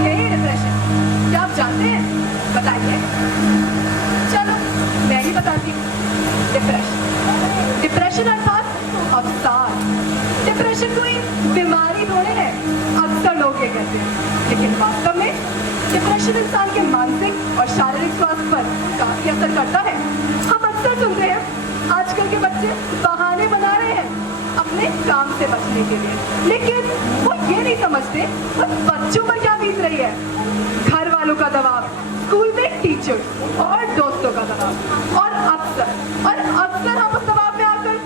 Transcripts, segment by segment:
है ये डिप्रेशन? क्या आप जानते हैं? बताइए। चलो मैं ही बताती हूँ। डिप्रेशन अर्थात अवसाद। डिप्रेशन कोई बीमारी थोड़े है, अक्सर लोग ये कहते हैं, लेकिन वास्तव में डिप्रेशन इंसान के मानसिक और शारीरिक स्वास्थ्य पर काफी असर करता है। हम अक्सर सुनते हैं आजकल के बच्चे बहाने बना रहे हैं अपने काम से बचने के लिए, लेकिन वो ये नहीं समझते उन बच्चों पर क्या बीत रही है। घर वालों का दबाव, स्कूल में टीचर और दोस्तों का दबाव, और अक्सर हम उस दबाव में आकर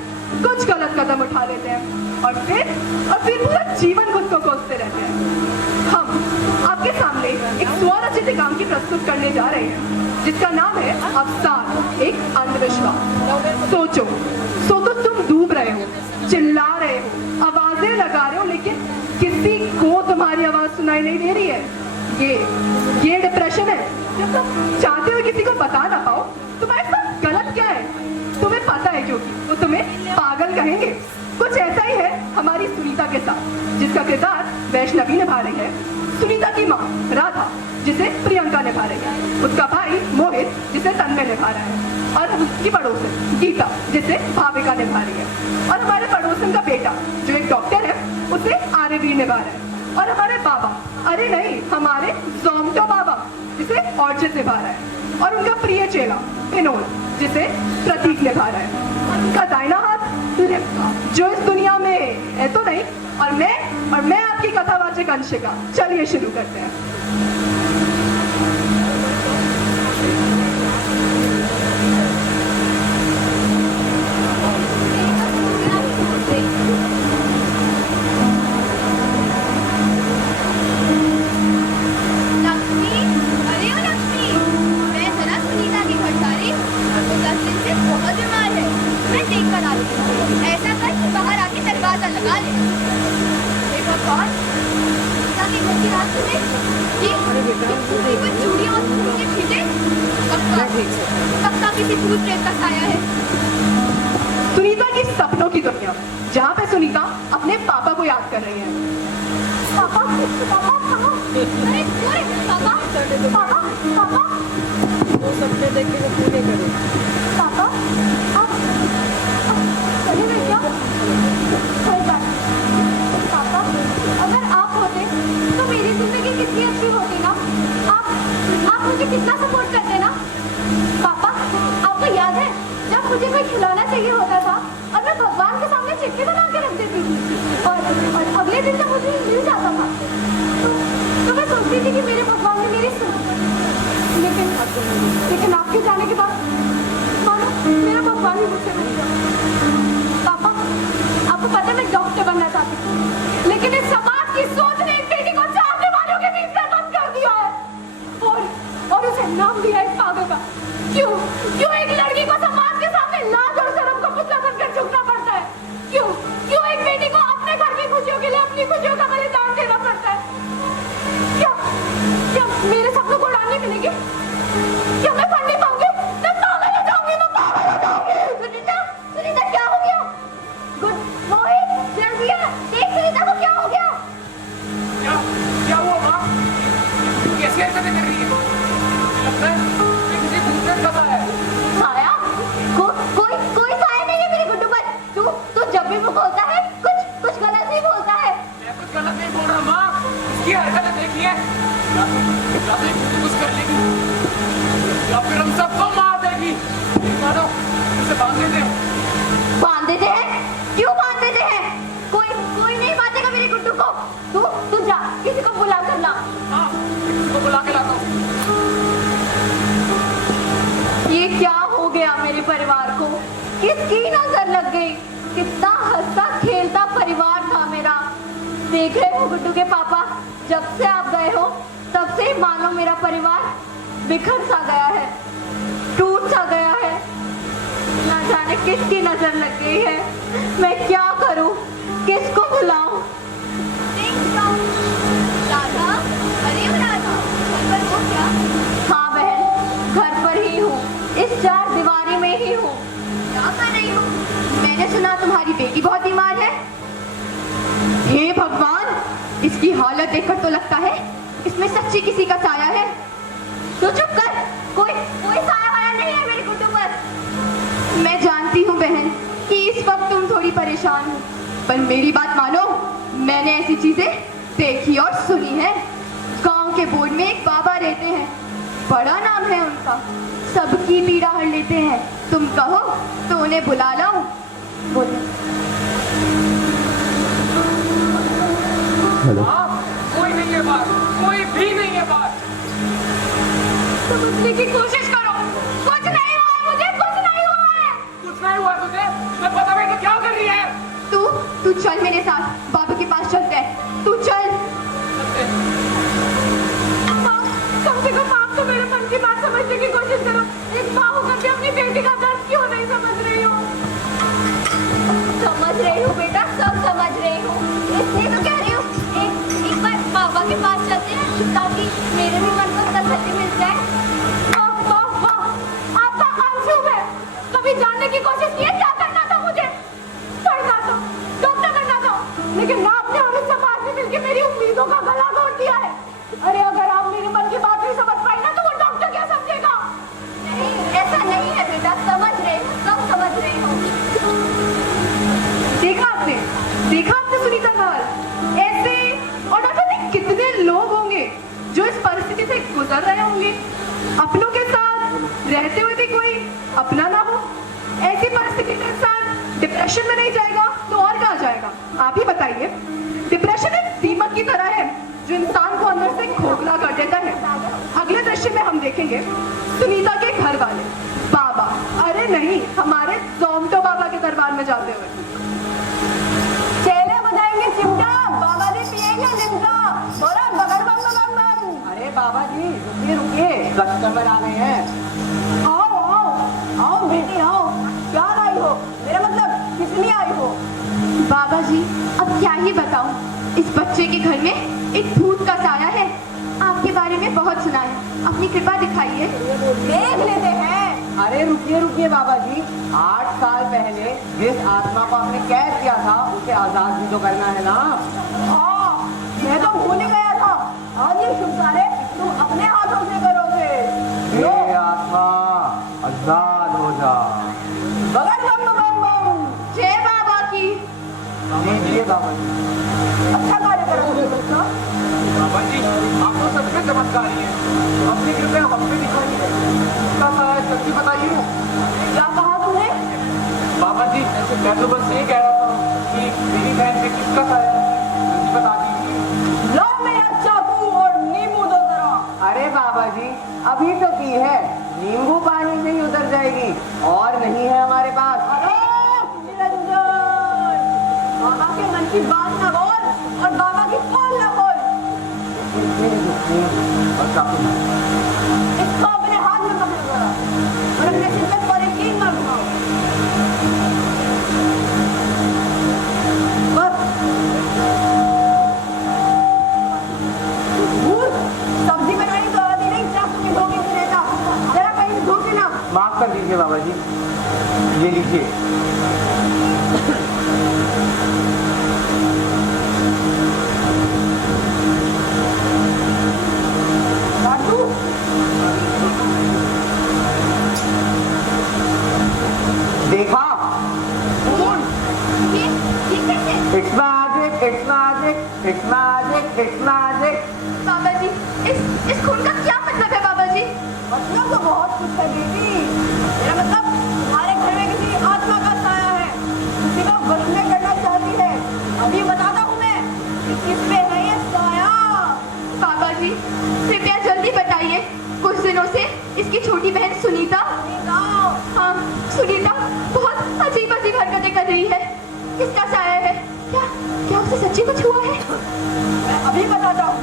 कुछ गलत कदम उठा लेते हैं और फिर पूरा जीवन खुद को कोसते रहते हैं। हम आपके सामने एक स्वरचित एकांकी प्रस्तुत करने जा रहे हैं जिसका नाम है अवसाद, एक अंधविश्वास। सोचो तो तुम डूब रहे हो, चिल्ला रहे हो, आवाजें लगा रहे हो, लेकिन किसी को तुम्हारी आवाज सुनाई नहीं दे रही है। ये डिप्रेशन है। जब तुम चाहते हुए किसी को बता ना पाओ तुम्हारे साथ गलत क्या है, तुम्हें पता है क्योंकि वो तुम्हें पागल कहेंगे। कुछ ऐसा ही है हमारी सुनीता के साथ, जिसका किरदार वैष्णवी निभा रही है। सुनीता की माँ राधा, जिसे प्रियंका निभा रही है, उसका भाई मोहित, जिसे तन्मय निभा रहा है, और उसकी पड़ोसन गीता, जिसे भाविका निभा रही है, और हमारे पड़ोसन का बेटा जो एक डॉक्टर है, उसे आर्यवीर निभा रहा है, और हमारे बाबा, अरे नहीं, हमारे जोमटो बाबा, जिसे अर्जित निभा रहा है, और उनका प्रिय चेला विनोद, जिसे प्रतीक निभा रहा है, और उनका दाहिना हाथ जो इस दुनिया में है तो नहीं, और मैं आपकी कथावाचक अंशिका। चलिए शुरू करते हैं। सुनीता की सपनों की दुनिया, जहाँ पे सुनीता अपने पापा को याद कर रही है। पापा, पापा, पापा, अरे पापा, पापा, पापा, वो सपने देख के पूरे करो। पापा, आप चले गए क्या? कोई बात नहीं। पापा, अगर आप होते तो मेरी जिंदगी कितनी अच्छी होती ना। आप मुझे कितना सपोर्ट करते ना। पापा, आपको याद है जब मुझे कोई खिलौना चाहिए होता था और मैं भगवान के सामने चिट्ठी बना के रख देती थी, और अगले दिन जब मुझे मिल जाता था तो मैं सोचती थी कि मेरे भगवान ने मेरी सुनी। लेकिन आपके जाने के बाद मानो मेरा भगवान ही मुझसे मिल गया। पापा, आपको पता है मैं डॉक्टर बनना चाहती थी, लेकिन इस समाज की सोच ने एक बेटी को चाहने वालों के बीच में बंद कर दिया है, और उसे नाम दिया इस पागल का। क्यों एक लड़की को समाज के सामने लाज और शर्म का पुतला बनकर झुकना पड़ता है? क्यों एक बेटी को अपने घर की खुशियों के लिए अपनी खुशियों का बलिदान देना पड़ता है? क्या मेरे सपनों को उड़ाने मिलेगी? क्या मैं पढ़ नहीं पाऊंगी? मैं पागल हो जाऊंगी, मैं पागल हो जाऊंगी। सुनीता क्या हो गया? गुड मोहित, जल्दी आ, देख सुनीता को क्या हो गया? क्या हुआ माँ? कैसे ऐसा कर रही है? साया? कोई साया नहीं है मेरे गुड्डू पर। तू जब भी मुंह खोलता है कुछ गलत ही बोलता है। मैं कुछ गलत नहीं बोल रहा माँ, इसकी हरकतें देखिए, कुछ कर लेगी या फिर हम सबको मार देगी। मानो उसे बांध देते हैं। क्यों बांध देते हैं? कोई नहीं बांधेगा मेरे गुड्डू को। तू जा, किसी को बुला कर ला। हाँ, किसी को बुला के लाता हूँ। ये क्या हो गया मेरे परिवार को? किसकी नजर लग गई? कितना हंसता खेलता परिवार था मेरा। देख रहे हो गुड्डू के पापा, जब से आप गए हो तब से मानो मेरा परिवार बिखर सा गया है, टूट सा गया है। ना जाने किसकी नजर लग गई है। मैं क्या करूं, किसको बुलाऊं? राधा, अरे राधा, घर पर हो क्या? हाँ बहन, घर पर ही हूँ, इस चार दीवारी में ही हूँ। क्या कर रही हो? मैंने सुना तुम्हारी बेटी बहुत बीमार है। हे भगवान, इसकी हालत देखकर तो लगता है इसने इसमें सच्ची किसी का साया है तो चुप कर। कोई कोई साया वाया नहीं है मेरे गुड्डू पर। मैं जानती हूँ बहन कि इस वक्त तुम थोड़ी परेशान हो, पर मेरी बात मानो, मैंने ऐसी चीजें देखी और सुनी है। गांव के बोर्ड में एक बाबा रहते हैं, बड़ा नाम है उनका, सबकी पीड़ा हर लेते हैं। तुम कहो तो उन्हें बुला लाऊं? बोले हेलो। कोई नहीं है बात, कोई भी नहीं है बात। समझने की कोशिश करो, कुछ नहीं हुआ है मुझे, कुछ नहीं हुआ है। कुछ नहीं हुआ तुझे? मैं पता नहीं तो क्या कर रही है? तू चल मेरे साथ, बाबा के पास चलते हैं, तू चल। कम से कम आप तो मेरे मन की बात समझने की कोशिश करो। एक माँ होकर के अपनी बेटी का दर्द क्यों नहीं समझ रही हो? समझ रही हूँ बेटा, सब समझ रही हूँ, इसलिए तो कह रही हूँ एक बार बाबा के पास चलते हैं ताकि मेरे भी मन को तसल्ली मिल जाए। आपका कांचुब है, कभी जानने की कोशिश की है क्या करना था मुझे? पढ़ना था, डॉक्टर बनना था, लेकिन ना आपने और इस समाज में मिलकर मेरी उम्मीदों का गला तोड़ दिया है। अरे अगर आप मेरे मन की बात नहीं समझ पाई ना तो वो डॉक्टर क्या समझेगा? नहीं, ऐसा नहीं है बेटा, समझ रही हूँ, सब समझ रही हूँ। देखा आपने सुनीता का हाल? ऐसे और ना जाने कितने लोग होंगे जो इस परिस्थिति से गुजर रहे होंगे। अपनों के साथ रहते हुए भी कोई अपना ना हो। ऐसी परिस्थिति में इंसान डिप्रेशन में नहीं जाएगा तो और कहाँ जाएगा? आप ही बताइए। डिप्रेशन एक दीमक की तरह है जो इंसान को अंदर से खोखला कर देता है। अगले दृश्य में हम देखेंगे सुनीता के घर वाले बाबा, अरे नहीं, हमारे जोमटो बाबा के दरबार में जाते हुए। चेले बजाएंगे चिमटा, बाबा जी पिएंगे लिमका, बोला बगड़ बम बम बम। अरे बाबा जी रुकिए रुकिए, कस्टमर आ गए हैं। आओ आओ आओ बेटी आओ, क्या लाई हो? मेरा मतलब किस लिए आई हो? बाबा जी अब क्या ही बताऊं, इस बच्चे के घर में एक भूत का साया है। आपके बारे में बहुत सुना है, अपनी कृपा दिखाइए, देख लेते हैं। अरे रुकिए रुकिए बाबा जी, 8 साल पहले जिस आत्मा को आपने कैद किया था उसे आजाद भी तो करना है ना। मैं तो भूल ही गया था, और ये शुभ कार्य तुम अपने हाथों से करोगे। ये आत्मा आजाद हो जा। बगड़ बम बम बम, जय बाबा की। जी बाबा जी। अच्छा कार्य करोगे बच्चा। बाबा जी, आप तो सच में चमत्कारी हैं। अपनी कृपया हम पे दिखाइए। क्या साया है, सच्ची बताइए। क्या कहा तुमने? बाबा जी, मैं तो बस ये कह रहा था कि मेरी बहन पे किसका साया है, जल्दी बता दीजिए। लो मेरा चाकू और नींबू दो जरा। अरे बाबा जी अभी तो की है, नींबू पानी से ही उतर जाएगी, और नहीं है हमारे पास। अरे निरंजन, बाबा के मन की बात ना बोल और बाबा की बोल ना बोल। इसको अपने हाथ में पकड़ो जरा और अपने सिर पे पॉलीथीन मार दो। बस भूत, सब्जी बनानी तो आती नहीं, चाकू में धोखे नहीं रहता, जरा कहीं धोखे ना। माफ कर दीजिए बाबा जी, ये लीजिए। लाडू देखा? ये magic, it's magic, it's magic, it's magic. बाबा जी, इस खून का क्या मतलब है बाबा जी? मतलब तो बहुत कुछ है बेटी। मेरा मतलब तुम्हारे घर में किसी आत्मा का साया है, किसी का वश में करना चाहती है। अभी बताता हूँ मैं कि किस पे है ये साया। बाबा जी कृपया जल्दी बताइए। कुछ दिनों से इसकी छोटी बहन सुनीता, हाँ सुनीता, बहुत अजीब अजीब हरकतें कर रही है। किसका साया है? क्या उसे सच्ची कुछ हुआ है? मैं अभी बताता हूँ।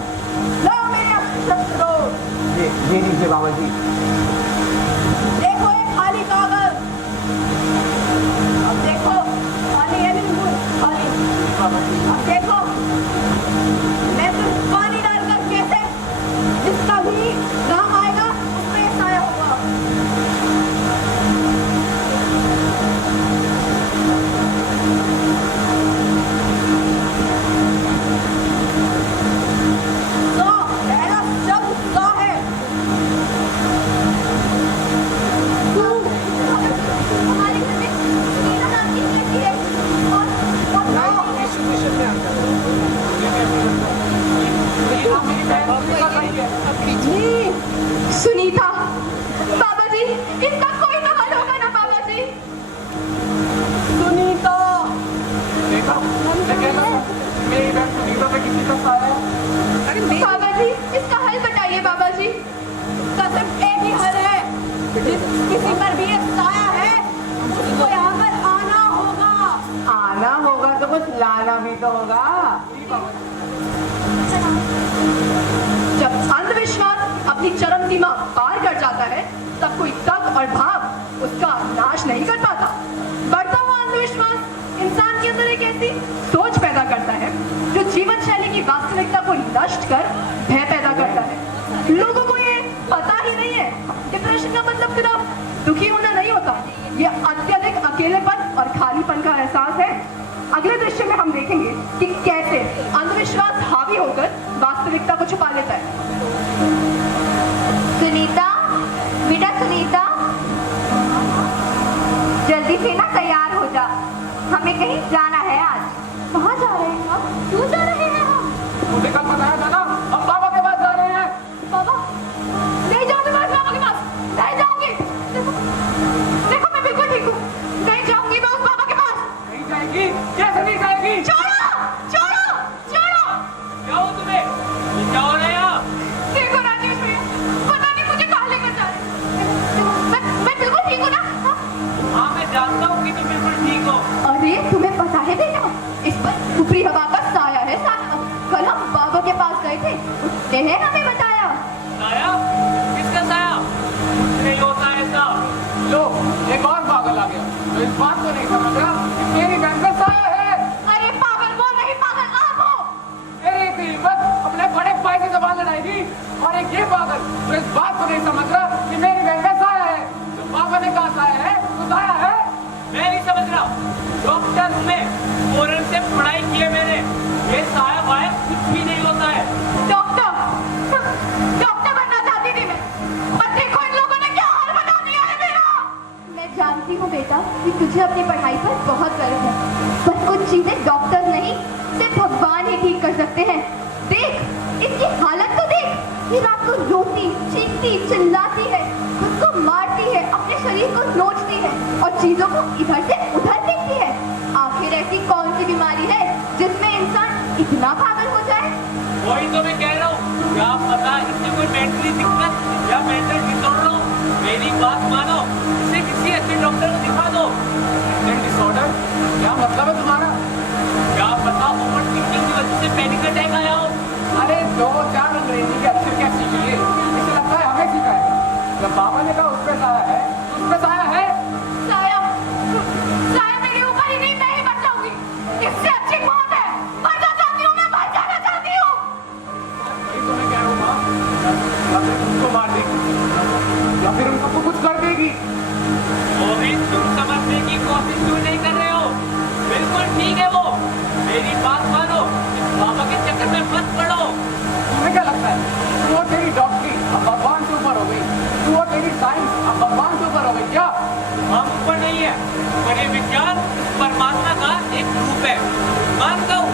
लो मेरे शस्त्रों, ये लीजिए बाबा जी। देखो ये खाली कागज, अब देखो खाली है बिल्कुल खाली। अब देखो मैं सिर्फ पानी डालकर कैसे जिसका भी नाम आएगा उसमें ये साया होगा। तो पहला में किसी का साया है? अरे बाबा जी, इसका हल बताइए बाबा जी। इसका सिर्फ एक ही हल है, किसी पर भी एक साया है, उसको यहाँ पर आना होगा। आना होगा तो कुछ लाना भी तो होगा। जब अंधविश्वास अपनी चरम सीमा पार कर जाता है तब कोई तर्क और भाव उसका नाश नहीं कर पाता। बढ़ता हुआ अंधविश्वास इंसान के अंदर एक ऐसी सोच पैदा करता है जो जीवन शैली की वास्तविकता को नष्ट कर भय पैदा करता है। लोगों को ये पता ही नहीं है डिप्रेशन का मतलब सिर्फ दुखी होना नहीं होता, ये अत्यधिक अकेलेपन और खालीपन का एहसास है। अगले दृश्य में हम देखेंगे कि कैसे अंधविश्वास हावी होकर वास्तविकता को छुपा लेता है। सुनीता, बेटा सुनीता, जल्दी से ना तैयार हो जा, हमें कहीं जाना है आज। कहाँ जा रहे हैं हम? क्यों जा रहे हैं हम? मुझे कल बताया था ना, हम बाबा के पास जा रहे हैं। बाबा, नहीं जाऊंगी मैं बाबा के पास, नहीं जाऊंगी। देखो मैं बिल्कुल ठीक हूँ, नहीं जाऊंगी मैं उस बाबा के पास। नहीं जाएगी? कैसे नहीं जाएगी? छोड़ो, छोड़ो, छोड़ो। क्या हो तुम्हें? ये क्या हो रहा है यहाँ? देखो राजेश भैया, पता नहीं मुझे कहाँ लेकर जा रहे हैं। मैं बिल्कुल ठीक हूँ ना? हाँ? हाँ, मैं जानता हूँ कि तुम बिल्कुल ठीक हो। अरे तुम्हें पता है बेटा, इस पर ऊपरी हवा का साया है साया। कल हम बाबा के पास गए थे, उसने हमें बताया। साया? किसका साया? कुछ नहीं होता ऐसा। लो, एक और पागल आ गया तो इस बात को नहीं समझ रहा कि मेरी बहन का साया है। अरे पागल वो नहीं, पागल आप हो। मेरी इतनी हिम्मत अपने बड़े भाई से जबान लड़ाई थी, और एक ये पागल तो इस बात को नहीं समझ रहा कि मेरी बहन का साया है। तो बाबा ने कहा साया है तो साया है। मैं नहीं समझ रहा, डॉक्टर में फौरन से पढ़ाई की है मैंने, ये साया वाया कुछ भी नहीं होता है। डॉक्टर बनना चाहती थी मैं, पर देखो इन लोगों ने क्या हाल बना दिया है मेरा। मैं जानती हूँ बेटा कि तुझे अपनी पढ़ाई पर बहुत गर्व है, पर कुछ चीजें डॉक्टर नहीं सिर्फ भगवान ही ठीक कर सकते हैं। देख इसकी हालत तो देख, ये रात को रोती, चीखती, चिल्लाती है, खुद को मारती है, अपने शरीर को नोचती है और चीजों को इधर से उधर फेंकती है। आखिर ऐसी कौन सी बीमारी है जिसमें इंसान इतना पागल हो जाए? वही तो मैं कह रहा हूँ, क्या पता इसमें कोई मेंटली दिक्कत या मेंटल डिसऑर्डर हो। मेरी बात मानो, इसे किसी अच्छे डॉक्टर को दिखा दो। Mental disorder? क्या मतलब है तुम्हारा? क्या पता ओवर थिंकिंग की वजह से पैनिक अटैक आया हो। अरे 2-4 अंग्रेजी के अक्षर क्या सीखिए, इसे लगता है हमें सिखाएगा। जब बाबा ने कहा उस पे साया है, तो उस पे साया है। साया, साया मेरे ऊपर ही नहीं, मैं ही मर जाऊंगी। इससे अच्छी मौत है, मरना चाहती हूँ मैं, मर जाना चाहती हूँ। यही तो मैं कह रहा हूँ माँ, या फिर उनको मार देगी या फिर उन सबको कुछ कर देगी। मोहित, तुम समझने की कोशिश क्यों नहीं कर रहे हो? बिल्कुल ठीक है वो, मेरी बात मानो, इस बाबा के चक्कर में मत पड़ो। तुम्हें क्या लगता है तू और तेरी डॉक्टरी अब भगवान से ऊपर हो गई? तू और तेरी साइंस अब भगवान से ऊपर हो गई क्या? हम ऊपर नहीं है, पर ये विज्ञान परमात्मा का एक रूप है। मानता हूँ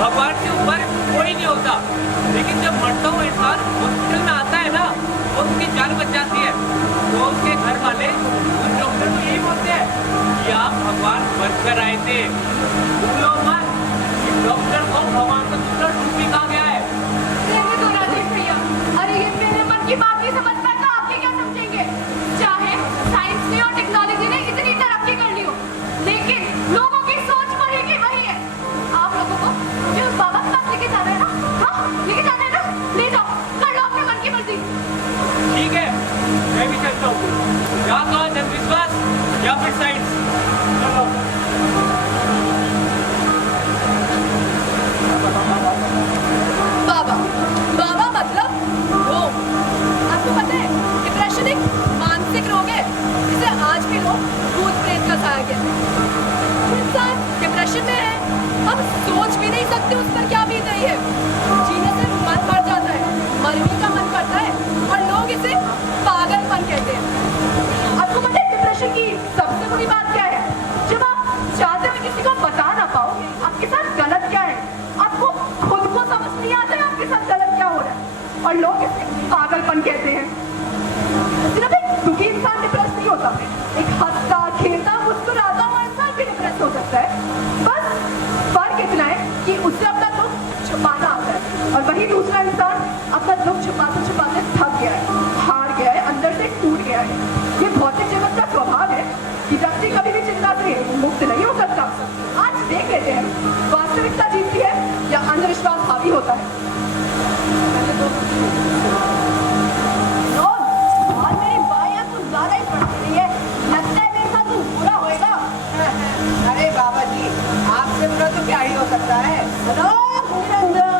भगवान से ऊपर कोई नहीं होता, लेकिन जब मरता हुआ इंसान हॉस्पिटल में आता है ना, वो उसकी जान बच जाती है, तो उसके घर वाले उस डॉक्टर को यही बोलते हैं कि आप भगवान बनकर आए थे। भूलो मत, इस डॉक्टर को भगवान का दूसरा रूप भी कहा गया है। रहने दो राजेश भैया, अरे ये मेरे मन की बात नहीं समझ पाए तो आपके क्या समझेंगे? चाहे साइंस ने और टेक्नोलॉजी ने इतनी तरक्की कर ली हो, लेकिन लोगों की सोच वही की वही है। आप लोगों को जो बाबा के पास लेके जाना है ना, हाँ लेके जाना है ना, ले जाओ, कर लो अपने मन की मर्जी। ठीक है, मैं भी चलता हूँ। या तो अंधविश्वास या फिर साइंस। चलो। बाबा, बाबा मतलब वो, आपको पता है डिप्रेशन एक मानसिक रोग है जिसे आज भी लोग भूत प्रेत का सहारा कहते हैं। इंसान डिप्रेशन में है, अब सोच भी नहीं सकते उस पर क्या बीत रही है। जीने से मन भर जाता है, मरने का मन करता है और लोग इसे पागलपन कहते हैं। आपको पता है डिप्रेशन की सबसे बुरी बात क्या है? जब आप चाहते हुए किसी को बता ना पाओ आपके साथ गलत क्या है, आपको खुद को समझ नहीं आता है आपके साथ गलत क्या हो रहा है, और लोग इसे पागलपन कहते हैं। सिर्फ एक दुखी इंसान डिप्रेस नहीं होता, एक हंसता खेलता मुस्कुराता हुआ इंसान भी डिप्रेस हो सकता है। बस फर्क इतना है कि उससे अपना दुख छुपाना दूसरा इंसान अपना दुख छुपाते छुपाते थक गया है, हार गया है, अंदर से टूट गया है। ये भौतिक जगत का स्वभाव है कि व्यक्ति कभी भी चिंता से मुक्त नहीं हो सकता। आज देख लेते हैं वास्तविकता जीतती है या अंधविश्वास हावी होता है। और मेरी बाइयां कुछ ज्यादा ही पड़ती रही है, लगता है मेरे साथ कुछ बुरा होएगा। अरे बाबा जी, आपसे बुरा तो क्या ही हो सकता है। हेलो निरंजन,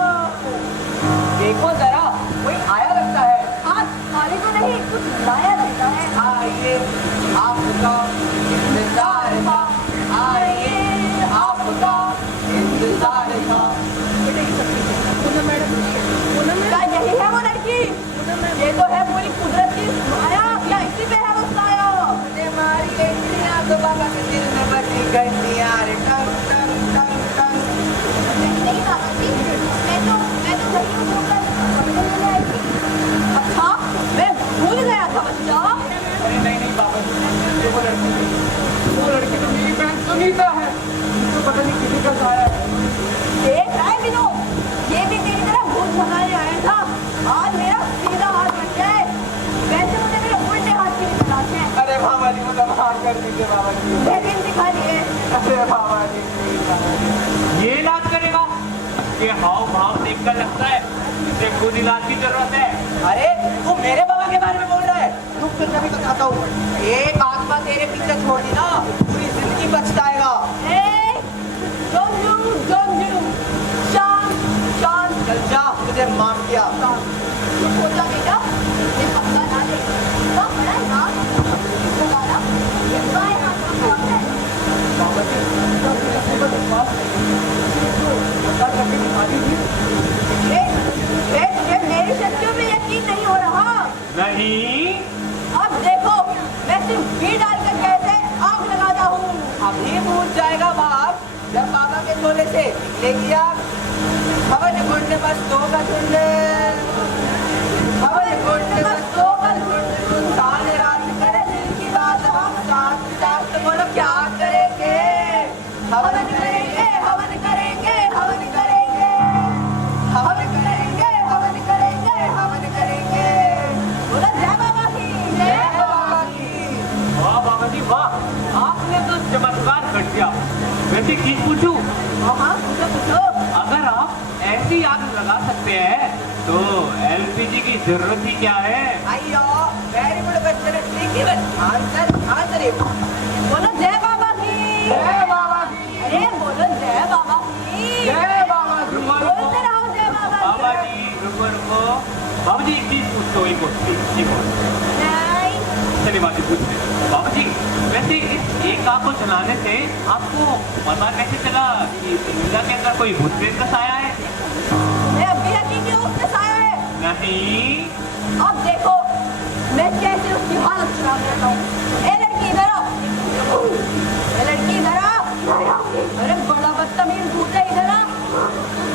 देखो जरा, कोई आया लगता है। हाथ खाली तो नहीं, कुछ लाया लगता है। आइए आपका इंतजार था, आइए आपका इंतजार था। क्या यही है वो लड़की? ये तो है पूरी कुदरत की माया, क्या इसी पे है वो साया? मुझे मारी इंद्रियां तो बाबा के दिल में बसी घंटियां रे टंग टंग टंग टंग। नहीं बाबा जी, मैं तो वही हूँ होकर कभी तो मैंने आई थी। अच्छा, मैं भूल गया था बच्चा। अरे नहीं बाबा जी, वो लड़की तो मेरी बहन सुनीता है। तो पता नहीं किसी का साया है। देख रहा है विनोद, ये भी तेरी तरह भूल भगाने आया था। आज मेरा सीधा हाथ बच जाए। वैसे मुझे मेरे उल्टे हाथ की भी तलाश है। अरे बाबा जी, मुझे माफ कर दीजिए बाबा जी। लेकिन दिखा दिए। अरे बाबा जी, प्लीज बाबा जी। ये इलाज करेगा कि हाव भाव देखकर लगता है इसे खुद इलाज की जरूरत है। अरे तू मेरे बाबा के बारे में बोल रहा है? रुक फिर मैं भी बताता हूँ। एक आत्मा तेरे पीछे छोड़ दी ना, पूरी जिंदगी पछताएगा। शांत शांत चल जा, तुझे माफ किया। हो जा बेटा, ये पक्का ना ले। तो बड़ा नाम तुम्हारा ये बाएं हाथ का कौन है? बाबा जी, बता करके दिखा दीजिए। ये मेरी शक्तियों में यकीन नहीं हो रहा। नहीं, अब देखो, मैं सिर्फ घी डालकर कैसे आग लगाता हूँ। अभी पूछ जाएगा बाप, जब बाबा के झोले से लेगी आग। हवन कुंड बस दो का झुंड, हवन कुंड बस दो का झुंड। सुल्तान राज करे दिल की बात, हम साथ साथ तो बोलो क्या करेंगे? हवन करेंगे, हवन करेंगे, हवन करेंगे, हवन करेंगे, हवन करेंगे, हवन करेंगे। बोलो जय बाबा की। जय बाबा की। वाह बाबा जी वाह, आपने तो चमत्कार कर दिया। वैसे एक चीज पूछूं, हाँ पूछो पूछो। अगर आप ऐसी आग लगा सकते हैं तो एलपीजी की जरूरत ही क्या है? अयो, very good question, tricky but answer बोलो जय बाबा की। जय बाबा की। अरे बोलो जय बाबा की। जय बाबा की। बोलते रहो जय बाबा की। बाबा जी रुको, बाबा जी एक चीज पूछते हो, नहीं। चलिए बाबा जी पूछते हैं। बाबा जी वैसे इस एक आग को चलाने से आपको पता कैसे चला कि इंडिया के अंदर कोई भूत प्रेत का साया है? मैं अभी यकीन नहीं उसने साया है। नहीं, अब देखो, मैं कैसे उसकी हालत खराब करता हूँ। ए लड़की इधर आओ। ए लड़की इधर आओ। अरे बड़ा बदतमीज भूत है, इधर आ।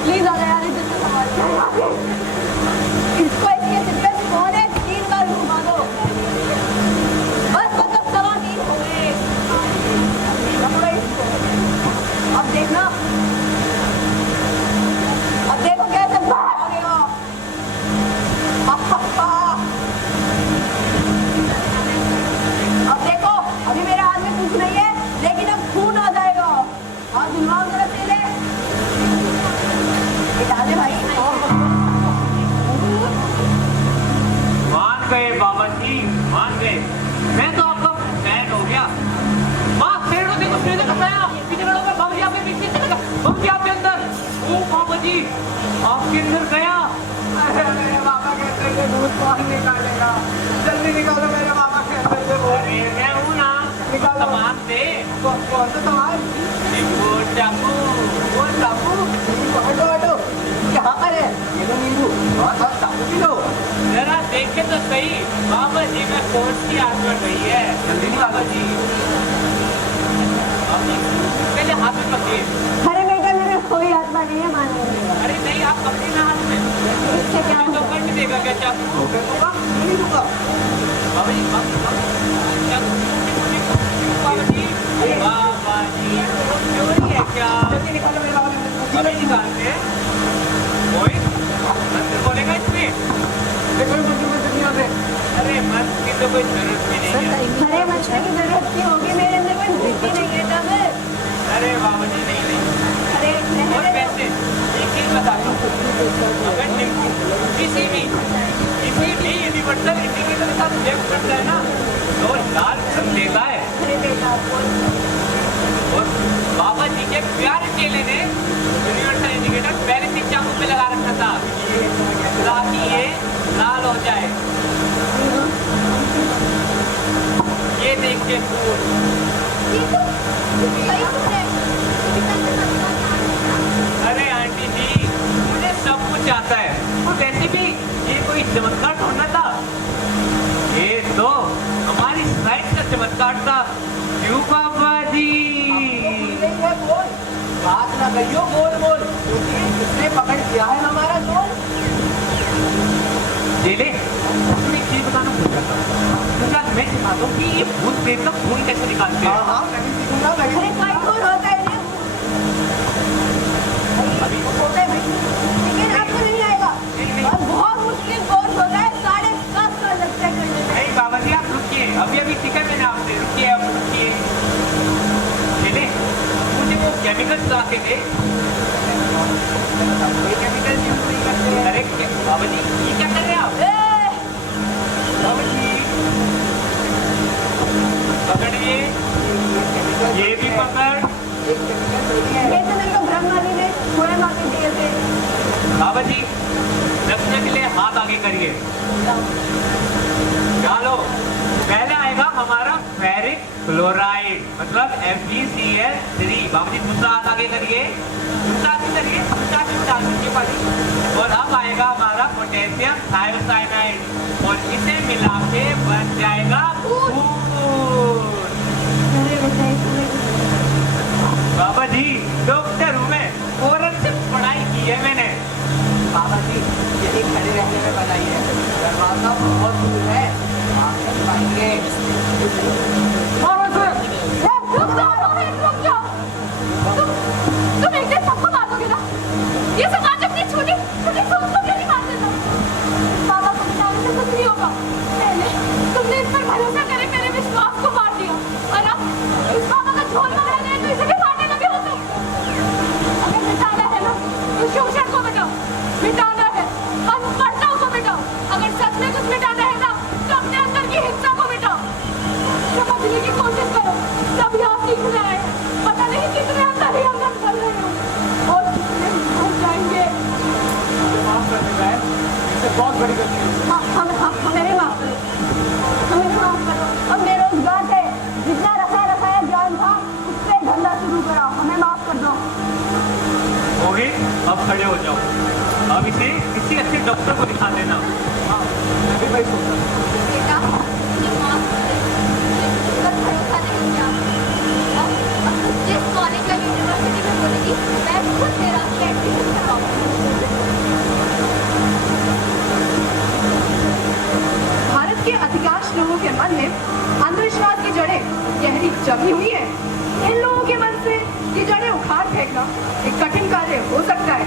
प्लीज आ जा यार, इज्जत से संभाल। इसको इसके सिर पे कौन है 3 बार घुमा दो। बस मतलब 3.25 हो गए। पकड़ो इसको। अब देखना, अब देखो कैसे भागेगा। अब देखो, अभी मेरे हाथ में कुछ नहीं है, लेकिन अब खून आ जाएगा। अब दिमाग जरा से ले। ये डाले भाई। मान गए बाबा जी, मान गए। मैं तो आपका फैन हो गया। माँ पेड़ों देखो, पेड़ों का साया पीछे खड़ा हुआ है। बाबा जी आपके पीछे से लगा, बाबा जी आपके अंदर। ओ बाबा जी आपके अंदर गया। अरे मेरे बाबा के अंदर से भूत कौन निकालेगा? जल्दी निकालो मेरे बाबा के अंदर से भूत। अरे मैं हूँ ना, निकालो। सामान से कौन सा सामान? वो चाकू। वो चाकू? हटो हटो, यहाँ पर है। ये लो नींबू और चाकू भी लो। जरा देखे तो सही बाबा जी में कौन सी आत्मा गई है? जल्दी निकालो जी। पहले हाथ में पकड़िए। अरे बेटा, मेरे कोई आत्मा नहीं है, मानो। अरे नहीं, आप पकड़िए ना हाथ में। इससे क्या तो कर नहीं देगा क्या चाकू? नहीं दूंगा। बाबा जी चाकू बाबा जी, बाबा जी चोरी है क्या? जल्दी निकालो मेरे बाबा के अंदर से। अभी निकालते हैं। कोई एक प्यारे चेले ने यूनिवर्सल इंडिकेटर पहले से चाकू पे लगा रखा था ताकि ये लाल हो जाए। ये देखिए फूल। अरे आंटी जी, मुझे सब कुछ आता है और वैसे भी ये कोई चमत्कार ढूंढना था। ये तो हमारी साइंस का चमत्कार था। क्यों पापा जी? बोल बात ना करियो, बोल बोल, क्योंकि किसने पकड़ लिया है हमारा जोर। जेले, तुम्हें एक चीज बताना भूल गया था। मुझे आज मैं सिखाता हूँ कि ये भूत प्रेत का खून कैसे निकालते हैं। हाँ मैं भी सीखूंगा, मैं भी अरे कोई कौन होता है ये? अभी होता है भाई, लेकिन आपको नहीं आएगा। और बहुत मुश्किल कोर्स होता है, 7.5 साल लगता है करने में। नहीं बाबा जी, आप रुकिए, अभी अभी सीखा मैंने आपसे। रुकिए, अब रुकिए। जेले, मुझे वो केमिकल्स लाके दे। कोई केमिकल यूज नहीं करते हैं। अरे बाबा जी, ये क्या कर रहे हैं आप? बाबा जी, पकड़िए, ये भी पकड़। एक केमिकल नहीं है। ये तो मेरे को ब्रह्माजी ने थोड़े माफी दिए थे। बाबा जी, रखने के लिए हाथ आगे करिए। चलो, पहले आएगा हमारा फेरिक क्लोराइड, मतलब FeCl3। बाबा जी, दूसरा हाथ आगे करिए, दूसरा आगे करिए, दूसरा आगे डाल दीजिए पानी। और अब आएगा हमारा पोटेशियम थायोसाइनाइड, और इसे मिला के बन जाएगा खून। बाबा जी, डॉक्टर हूँ मैं, फोरेंसिक पढ़ाई की है मैंने। बाबा जी यही खड़े रहने में बनाई है, दरवाजा बहुत दूर है, आप नहीं पाएंगे। रुक जाओ रोहित, रुक जाओ। तुम एक दिन सबको मार दोगे ना? ये समाज अपनी छोटी छोटी सोच को क्यों नहीं मार देता? बाबा को बताने से कुछ नहीं होगा। पहले तुमने इस पर भरोसा करे मेरे विश्वास को मार दिया, और अब इस बाबा का झोल मारा गया तो इसे भी मारने लगे हो तुम। अगर मिटाना है ना तो शोषण को मिटाओ, मिटाना है अनपढ़ताओं को मिटाओ, अगर सच में कुछ मिटाना है ना तो अपने अंदर की हिंसा को मिटाओ। समझने की कोशिश करो, तब यहाँ सीख रहे हैं। पता नहीं कितने अंदर ही अंदर चल रहे हो और कितने भूल जाएंगे। माफ कर देगा है, इससे बहुत बड़ी गलती है। हमें माफ करो, हमें माफ करो। अब बेरोजगार थे, जितना रखा रखाया ज्ञान था उससे धंधा शुरू कराओ, हमें माफ कर दो। मोहित, अब खड़े हो जाओ, अब इसे किसी अच्छे डॉक्टर को दिखा देना। हाँ, मैं भी वही सोच रहा हूँ। बेटा, मुझे माफ कर दे, मुझे तुम पर भरोसा नहीं किया। अब तुम जिस कॉलेज या यूनिवर्सिटी में बोलेगी मैं खुद तेरा एडमिशन करवाऊंगी। भारत के अधिकांश लोगों के मन में अंधविश्वास की जड़ें गहरी जमी हुई है। इन लोगों के मन से ये जड़ें उखाड़ फेंकना एक कठिन कार्य हो सकता है।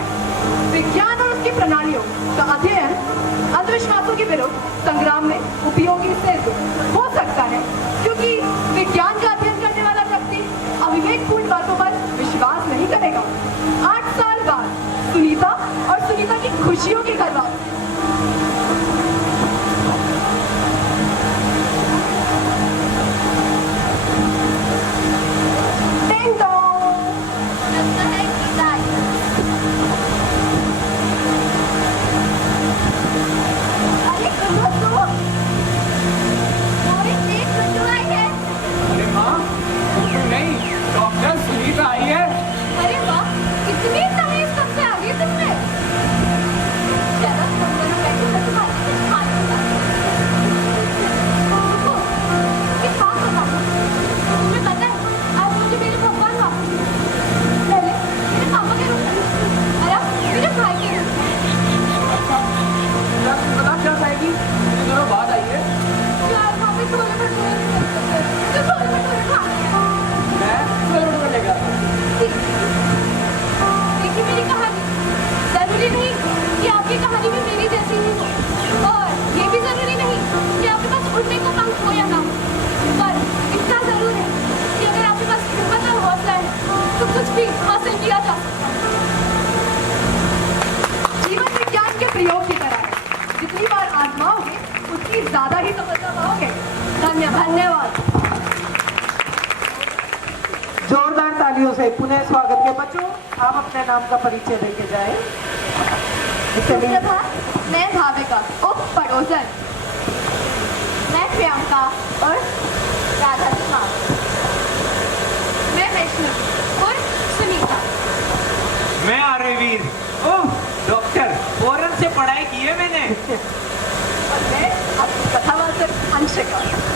विज्ञान और उसकी प्रणालियों का अध्ययन अंधविश्वासों के विरुद्ध संग्राम में उपयोगी सिद्ध हो सकता है, क्योंकि विज्ञान का अध्ययन करने वाला व्यक्ति अविवेकपूर्ण बातों पर विश्वास नहीं करेगा। 8 साल बाद सुनीता और सुनीता की खुशियों की घर वापसी। Ding dong! लगता है गीता आई है। अरे सुनो तो, मोहित देख, गुड्डू आई है। अरे माँ, नहीं, डॉक्टर सुनीता आई है। अरे वाह, कितनी तमीज कब से आ गई तुमने? चलो तुम दोनों बैठो, मैं तुम्हारे लिए कुछ खाने को लाती हूँ। रुको, एक बात बताओ, तुम्हें पता है आज मुझे मेरे भगवान वापस मिले। पहले मेरे पापा के रूप में और अब मेरे भाई के रूप में। पता क्या खाएगी? इतने दिनों बाद आई है। यार वापस छोले भटूरे नहीं मिल सकते, तो छोले भटूरे खाने हैं। मैं छोले भटूरे लेकर आता हूँ। देखिए मेरी कहानी, जरूरी नहीं कि आपकी कहानी भी मेरी जैसी ही हो, और ये भी जरूरी नहीं कि आपके पास उड़ने को पंख हो या ना हो, पर इतना जरूर है कि अगर आपके पास हिम्मत और हौसला है तो कुछ भी हासिल किया जा सकता है। जीवन विज्ञान के प्रयोग की तरह है, जितनी बार आजमाओगे उतनी ज्यादा ही सफलता पाओगे। धन्यवाद। जोरदार ताली। तालियों से पुनः स्वागत है बच्चों। आप अपने नाम का परिचय देके जाएं। चलिए। सुप्रभात, मैं भाविका उप पड़ोसन। मैं प्रियंका और राधा कुमार। मैं वैष्णवी और सुनीता। मैं आर्यवीर। ओह डॉक्टर, फौरन से पढ़ाई की है मैंने। और मैं आपकी कथावाचक अंशिका।